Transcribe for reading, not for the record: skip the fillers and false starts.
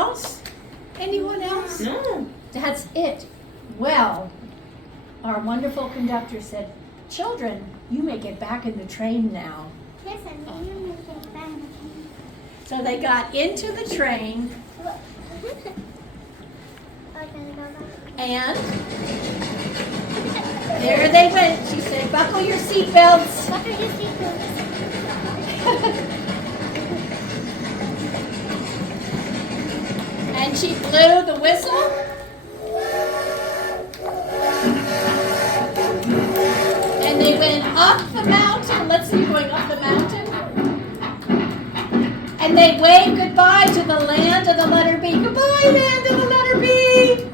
else? Anyone else? No. That's it. Well, our wonderful conductor said, children, you may get back in the train now. Yes, I mean, you may get back. So they got into the train and there they went. She said, buckle your seatbelts. Buckle your seatbelts. And she blew the whistle. And they went up the mountain. Let's see, going up the mountain. And they waved goodbye to the land of the letter B. Goodbye, land of the letter B.